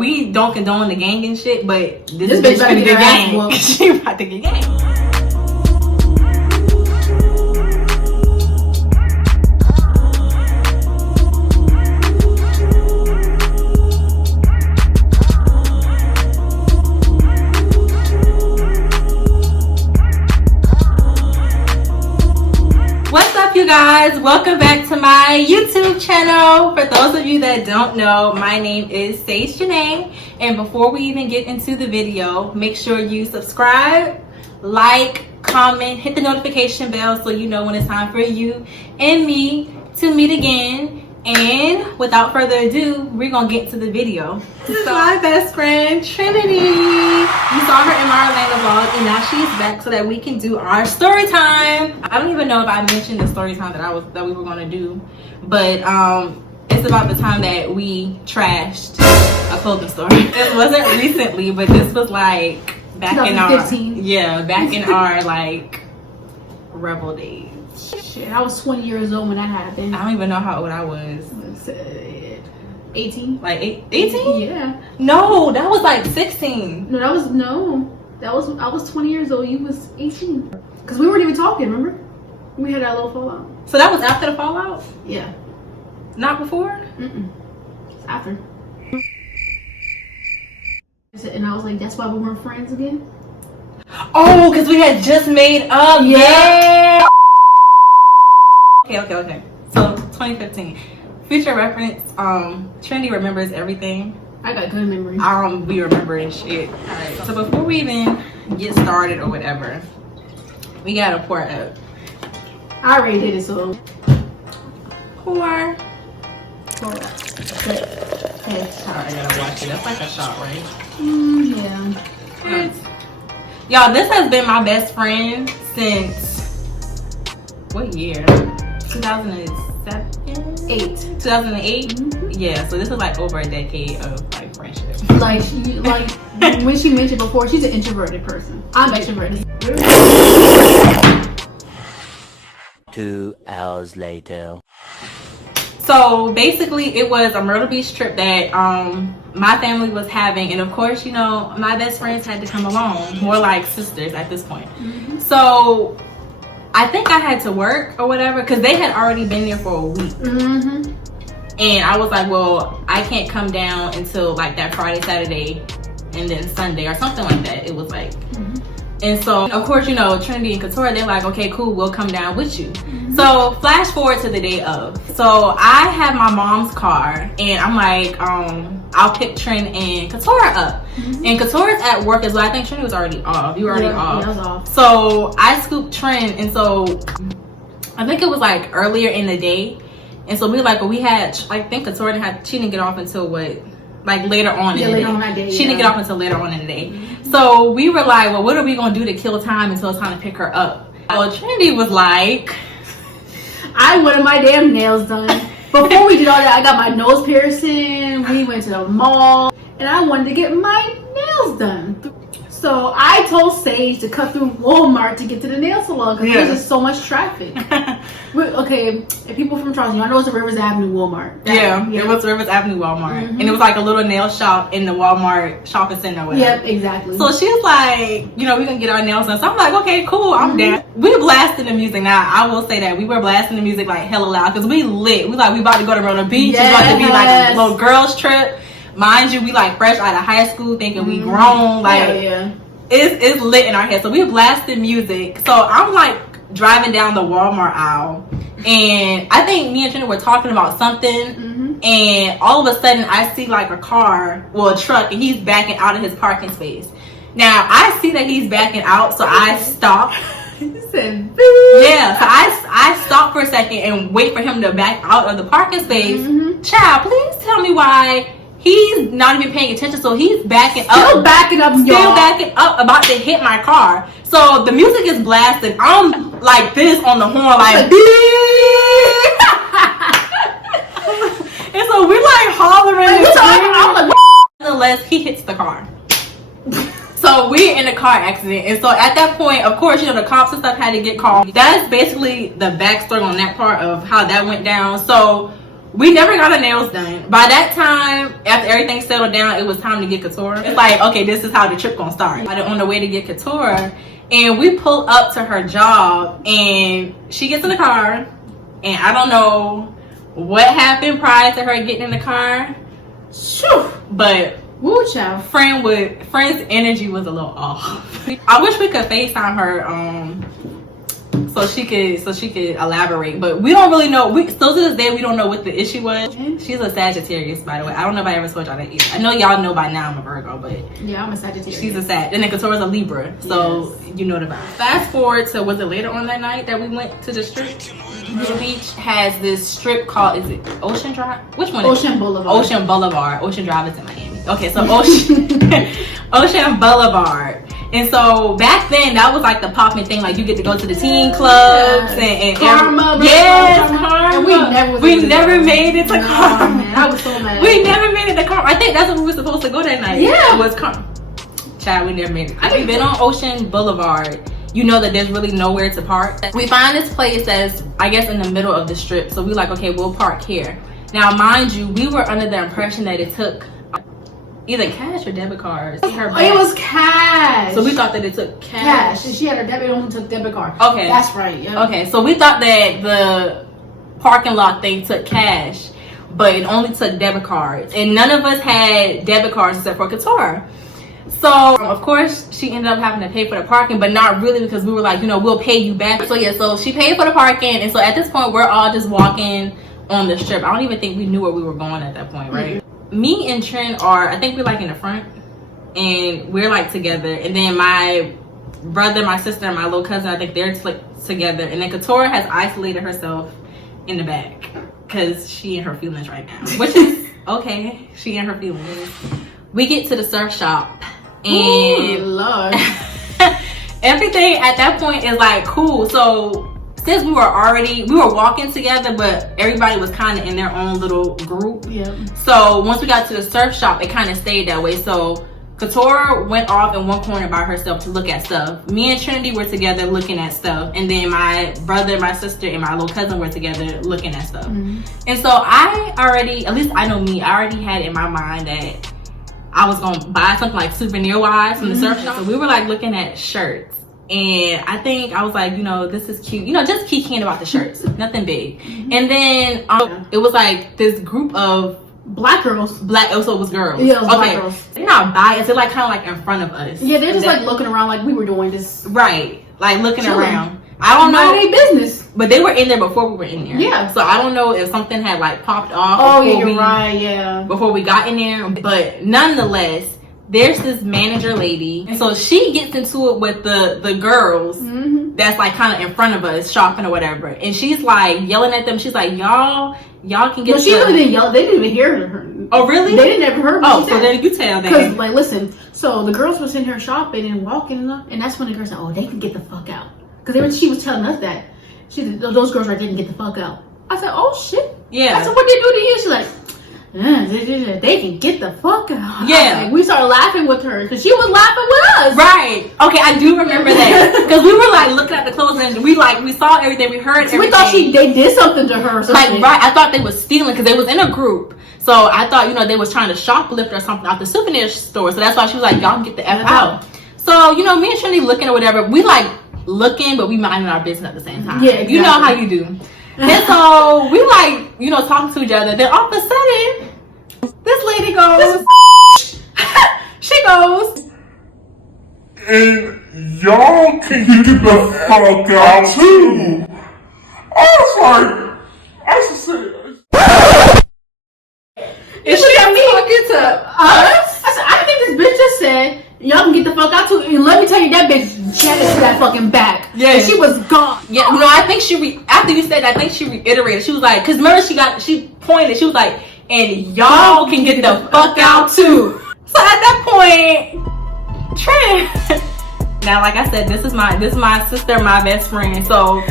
We don't condone the gang and shit, but this bitch bitch finna get gang. gang. She about to get gang. What's up, you guys? Welcome back to my YouTube channel. For those of you that don't know, my name is Saige Jeanae, and before we even get into the video, make sure you subscribe, like, comment, hit the notification bell so you know when it's time for you and me to meet again. And without further ado, we're gonna get to the video. So my best friend Trinity, you saw her in my Orlando vlog, and now she's back so that we can do our story time. I don't even know if I mentioned the story time that we were gonna do, but it's about the time that we trashed a clothing store. It wasn't recently, but this was like back in our back in our like rebel days. Shit, I was 20 years old when that happened. I don't even know how old I was. 18. Like 18? Yeah. No, that was like 16. I was 20 years old. You was 18. Cause we weren't even talking. Remember? We had that little fallout. So that was after the fallout? Yeah. Not before? It's after. And I was like, that's why we weren't friends again. Oh, because we had just made up. Yeah. Okay. So 2015. Future reference, Trin We remembers everything. I got good memory. We remembering shit. Alright, so before we even get started or whatever, we gotta pour up. I already did it, so Pour up. Okay. Alright, I gotta watch it. That's like a shot, right? Yeah. Y'all, this has been my best friend since what year? 2007? 2008? Yeah, so this is like over a decade of like friendship. Like when she mentioned before, she's an introverted person. I'm extroverted. 2 hours later. So basically it was a Myrtle Beach trip that my family was having, and of course, you know, my best friends had to come along, more like sisters at this point. So I think I had to work or whatever because they had already been there for a week. And I was like, well, I can't come down until like that Friday, Saturday, and then Sunday or something like that. It was like, and so of course, you know, Trinity and Couture, they're like, okay, cool, we'll come down with you. So flash forward to the day of. So I have my mom's car, and I'm like, I'll pick Trin and Couture up. And Couture's at work as well. I think Trin was already off. You were already off. Yeah, I was off. So I scooped Trin, and so I think it was like earlier in the day. And so we were like, well, we had, I think Couture she didn't get off until what? Like later on in the day. On that day. She didn't get off until later on in the day. So we were like, well, what are we gonna do to kill time until it's time to pick her up? Well, Trinity was like, I wanted my damn nails done. Before we did all that, I got my nose piercing. We went to the mall, and I wanted to get my nails done. So I told Saige to cut through Walmart to get to the nail salon because there's just so much traffic. Okay, if people from Charleston, I know it's a Rivers Avenue Walmart. It was Rivers Avenue Walmart. And it was like a little nail shop in the Walmart shopping center. Whatever. Yep, exactly. So she was like, you know, we're going to get our nails done. So I'm like, okay, cool, I'm down. We were blasting the music. Now, I will say that we were blasting the music like hella loud because we lit. We about to go to Myrtle Beach. It's about to be like a little girls trip. Mind you, we like fresh out of high school thinking we grown. Like, it's lit in our head. So we blasted music. So I'm like driving down the Walmart aisle, and I think me and Trin were talking about something, and all of a sudden I see like a truck, and he's backing out of his parking space. Now I see that he's backing out, so I stop. You said, yeah, so I stop for a second and wait for him to back out of the parking space. Child, please tell me why he's not even paying attention. So he's backing up. Still backing up, about to hit my car. So the music is blasting. I'm like this on the horn, like and so we're like hollering and screaming. Nonetheless, he hits the car. So we're in a car accident, and so at that point, of course, you know, the cops and stuff had to get called. That's basically the backstory on that part of how that went down. So we never got our nails done. By that time, after everything settled down, it was time to get couture. It's like, okay, this is how the trip gonna start. On the way to get couture, and we pull up to her job, and she gets in the car, and I don't know what happened prior to her getting in the car. But woo, child. Friend's energy was a little off. I wish we could FaceTime her so she could elaborate, but we don't really know. Still to this day, we don't know what the issue was. She's a Sagittarius, by the way. I don't know if I ever told y'all that either. I know y'all know by now I'm a Virgo, but yeah, I'm a Sagittarius. She's a Sag, and then Couture's a Libra, so yes. You know the vibe. Fast forward to, was it later on that night that we went to the strip? The beach has this strip called, is it Ocean Drive? Which one? Ocean Boulevard. Ocean Boulevard. Ocean Drive is in Miami. Okay, so Ocean Boulevard. And so back then, that was like the popping thing. Like you get to go to the teen clubs and Karma. Yes, Karma. And we never made it to Karma. Man, I was so mad. We never made it to Karma. I think that's what we were supposed to go that night. Yeah, it was Karma. Child, we never made it. I've been on Ocean Boulevard. You know that there's really nowhere to park. We find this place that's, I guess, in the middle of the strip. So we like, okay, we'll park here. Now, mind you, we were under the impression that it took either cash or debit cards. It was cash. So we thought that it took cash. She had a debit, only took debit card. Okay. That's right. Yeah. Okay, so we thought that the parking lot thing took cash, but it only took debit cards. And none of us had debit cards except for Couture. So, of course, she ended up having to pay for the parking, but not really, because we were like, you know, we'll pay you back. So, yeah, so she paid for the parking. And so at this point, we're all just walking on the strip. I don't even think we knew where we were going at that point, right? Mm-hmm. Me and Trin are, I think we're like in the front, and we're like together. And then my brother, my sister, and my little cousin, I think they're like together. And then Couture has isolated herself in the back because she in her feelings right now, which is okay. She in her feelings. We get to the surf shop. And ooh, Lord. Everything at that point is like cool. So since we were walking together, but everybody was kind of in their own little group. Yeah. So once we got to the surf shop, it kind of stayed that way. So Couture went off in one corner by herself to look at stuff. Me and Trinity were together looking at stuff, and then my brother, my sister, and my little cousin were together looking at stuff. Mm-hmm. And so I already already had in my mind that I was gonna buy something like souvenir wise from the surf shop. So we were like looking at shirts, and I think I was like, you know, this is cute, you know, just kikiing about the shirts, nothing big. And then it was like this group of black girls. So it was girls. Yeah, it was black girls. They're not biased. They're like kind of like in front of us. Yeah, they're just like looking around like we were doing this. Right, like looking around. I don't know. Mind their business. But they were in there before we were in there. Yeah. So I don't know if something had like popped off. Oh, yeah, you're right. Yeah. Before we got in there, but nonetheless, there's this manager lady, and so she gets into it with the girls that's like kind of in front of us shopping or whatever, and she's like yelling at them. She's like, y'all can get. Well, she really didn't yell. They didn't even hear her. Oh, really? They didn't ever hear her. Oh, so then you tell them. Because like, listen. So the girls was in here shopping and walking, and that's when the girls said, "Oh, they can get the fuck out." Because she was telling us that. She said, those girls right there can get the fuck out. I said, oh shit. Yeah. I said, what they do to you? She's like, they can get the fuck out. Yeah. Like, we started laughing with her because she was laughing with us. Right. Okay, I do remember that. Because we were like looking at the clothes and we saw everything, we heard everything. We thought they did something to her or something. Like, right, I thought they was stealing because they was in a group. So I thought, you know, they was trying to shoplift or something out the souvenir store. So that's why she was like, y'all can get the F out. So, you know, me and Trinity looking or whatever, we like looking, but we minding our business at the same time. Yeah, exactly. You know how you do. And so we like, you know, talking to each other. Then all of a sudden, this lady goes, she goes, and y'all can get the fuck out too. I should say, is she talking to us? I said, I think this bitch just said, y'all can get the fuck out too. And let me tell you, that bitch chatted to that fucking back. Yeah. And she was gone. Yeah, no, I think after you said that, I think she reiterated. She was like, because remember she pointed, she was like, and y'all can get the fuck out too. So at that point, Trin, now like I said, this is my sister, my best friend. So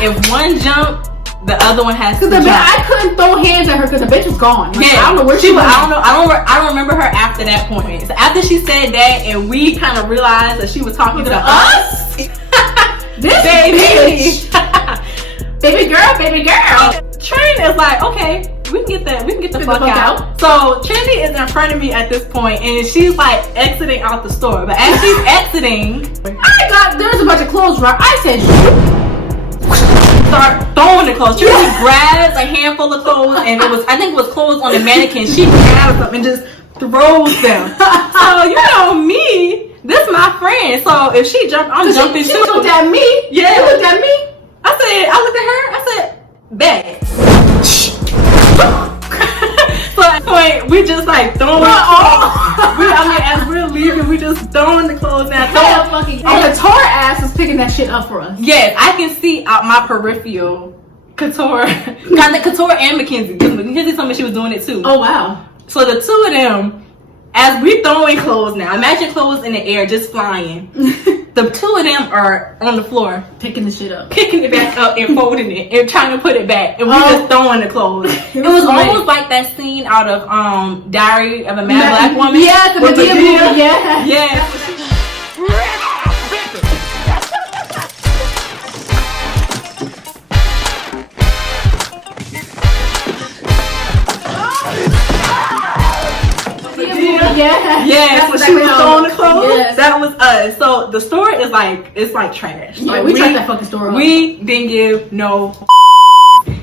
if one jump, the other one has to jump. I couldn't throw hands at her because the bitch was gone. Like, yeah, I don't know where she was. I don't remember her after that point. So after she said that, and we kind of realized that she was talking to us. This baby, baby girl. Trin is like, okay, We can get the fuck out. So Trinity is in front of me at this point, and she's like exiting out the store. But as she's exiting, there's a bunch of clothes, right? I said, start throwing the clothes. Trinity grabs a handful of clothes, and I think it was clothes on the mannequin. She grabs them and just throws them. So you know me. This my friend, so if she jumped, I'm jumping too. She looked at me. Yeah. She looked at me. I looked at her. I said, bet. So at that point, we just like throwing as we're leaving, we just throwing the clothes now. And the Couture ass is picking that shit up for us. Yes, I can see out my peripheral Couture. Got the Couture and Mackenzie. Mackenzie told me she was doing it too. Oh wow. So the two of them, as we throwing clothes now, imagine clothes in the air just flying. The two of them are on the floor, picking the shit up, picking it back up and folding it and trying to put it back, and we just throwing the clothes. It was almost like that scene out of Diary of a Mad Black Woman. Yeah, the Medea movie. Yeah, yeah. Yeah, so she was throwing the clothes. Yes. That was us. So the store is like, it's like trash. Yeah, like, we tried that fucking store up. We didn't give no.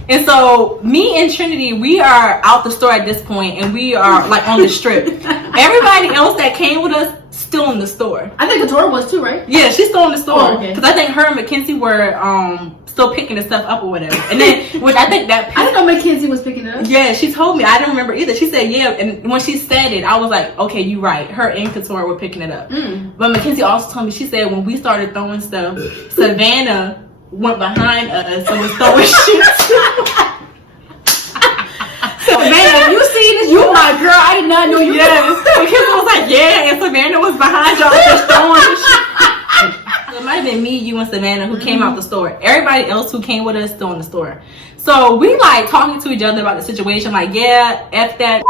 And so me and Trinity, we are out the store at this point, and we are like on the strip. Everybody else that came with us still in the store. I think Couture was too, right? Yeah, she's still in the store. Oh, okay. Cause I think her and Mackenzie were still picking the stuff up or whatever. And then, which I think that I didn't know Mackenzie was picking it up. Yeah, she told me. I didn't remember either. She said yeah, and when she said it, I was like, okay, you right. Her and Couture were picking it up. But Mackenzie also told me, she said when we started throwing stuff, Savannah went behind us and was throwing shit. Savannah, if you see this, you my girl. I did not know you. Yes. Mackenzie was like, yeah, and Savannah was behind y'all just throwing shit. It might have been me, you, and Savannah who came out the store. Everybody else who came with us still in the store. So we like talking to each other about the situation, like, yeah, F that.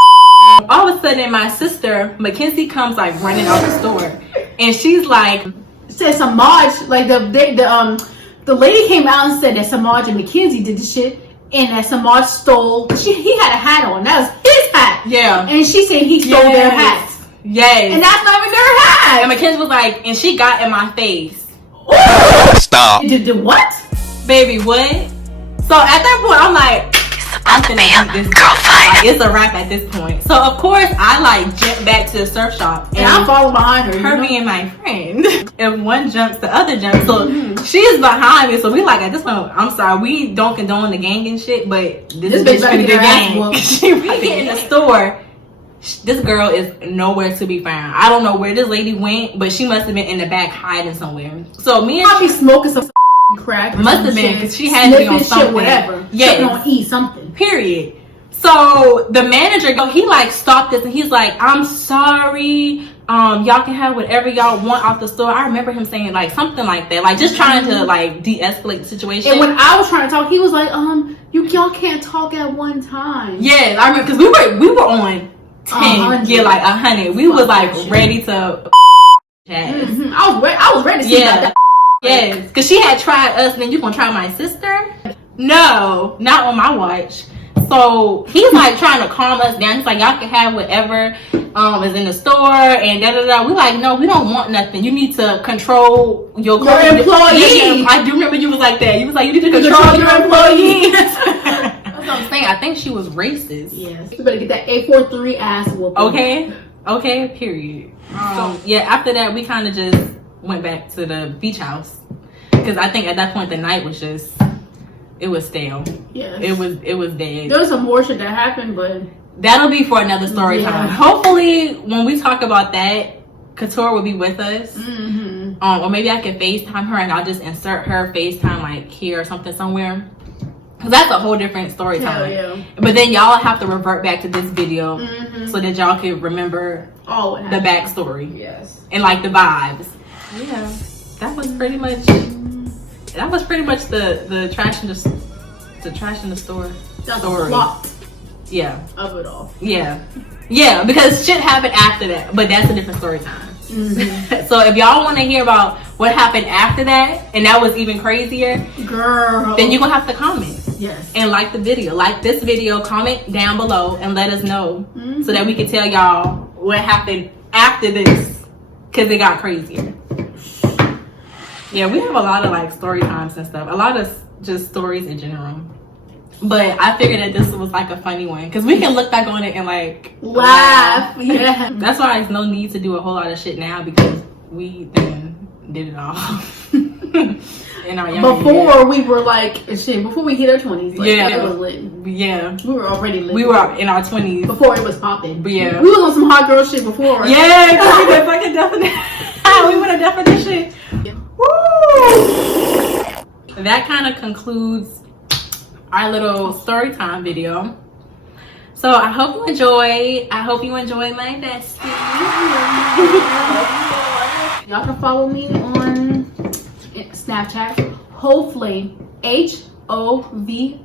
All of a sudden, my sister, Mackenzie, comes like running out the store. And she's like, said Saige, like the lady came out and said that Saige and Mackenzie did the shit. And that Saige stole, he had a hat on. That was his hat. Yeah. And she said he stole their hats. Yes. And that's not even their hat. And Mackenzie was like, and she got in my face. Stop. Did what? Baby, what? So at that point, I'm like, I'm finna eat this girlfriend. Like, it's a wrap at this point. So of course, I like jumped back to the surf shop. And I follow behind her. Her being my friend. If one jumps, the other jumps. So she's behind me. So we like, at this point, I'm sorry, we don't condone the gang and shit, but this bitch finna get gang. She get in the store. This girl is nowhere to be found. I don't know where this lady went, but she must have been in the back hiding somewhere. So me and probably smoking some crack. Must have been, because she had to be on something. Shit, whatever. Yeah, on eat something. Period. So the manager, he like stopped us and he's like, I'm sorry. Y'all can have whatever y'all want out the store. I remember him saying like something like that, like just trying to like de-escalate the situation. And when I was trying to talk, he was like, y'all can't talk at one time. Yeah, I remember, because we were on 10, yeah, like 100. We was like ready to. I was ready to see that. Yes, because she had tried us, and then you gonna try my sister? No, not on my watch. So he's like trying to calm us down. He's like, y'all can have whatever is in the store and da da da. We like, no, we don't want nothing. You need to control your employee. I do remember you was like that. You was like, you need to control your employees. That's what I'm saying. I think she was racist. Yes. You better get that 843 ass whooping. Okay, period. So yeah, after that we kind of just went back to the beach house, because I think at that point the night was just, it was stale. Yes. It was dead. There was some more shit that happened, but that'll be for another story time. Hopefully when we talk about that, Couture will be with us. Or maybe I can FaceTime her and I'll just insert her FaceTime like here or something somewhere. Cause that's a whole different story time. Yeah. But then y'all have to revert back to this video so that y'all can remember all the backstory. Yes. And like the vibes. Yeah. That was pretty much the trash in the store. That's the plot. Yeah. Of it all. Yeah. Yeah, because shit happened after that, but that's a different story time. So if y'all want to hear about what happened after that, and that was even crazier, girl, then you're gonna have to comment. Yes. And like the video. Like this video, comment down below and let us know so that we can tell y'all what happened after this, because it got crazier. Yeah, we have a lot of like story times and stuff. A lot of just stories in general. But I figured that this was like a funny one because we can look back on it and like laugh. Yeah. That's why there's no need to do a whole lot of shit now because we then did it all. In our younger Before years. we were like shit. Before we hit our 20s, like, Yeah. it was lit. Yeah. We were already lit. We were in our 20s. before it was popping. Yeah. We was on some hot girl shit before. Yeah, we would fucking definitely. We would have definitely shit. Woo! That kind of concludes our little story time video. So I hope you enjoy. I hope you enjoy my bestie. Y'all can follow me on Snapchat. Hopefully, HOV_LANEEE.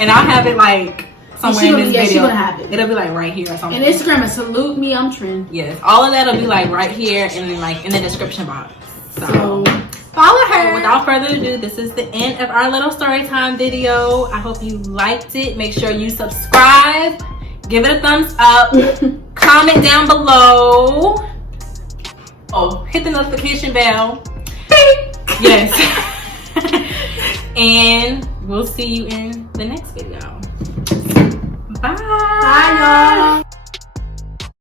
And I'll have it like somewhere in this She's video. gonna have it. It'll be like right here or something. And Instagram is SaluteMeInTrin. Yes, all of that'll be like right here and like in the description box. So Follow her. Without further ado, this is the end of our little story time video. I hope you liked it. Make sure you subscribe, give it a thumbs up, comment down below. Oh, hit the notification bell. Yes. And we'll see you in the next video. Bye. bye, y'all.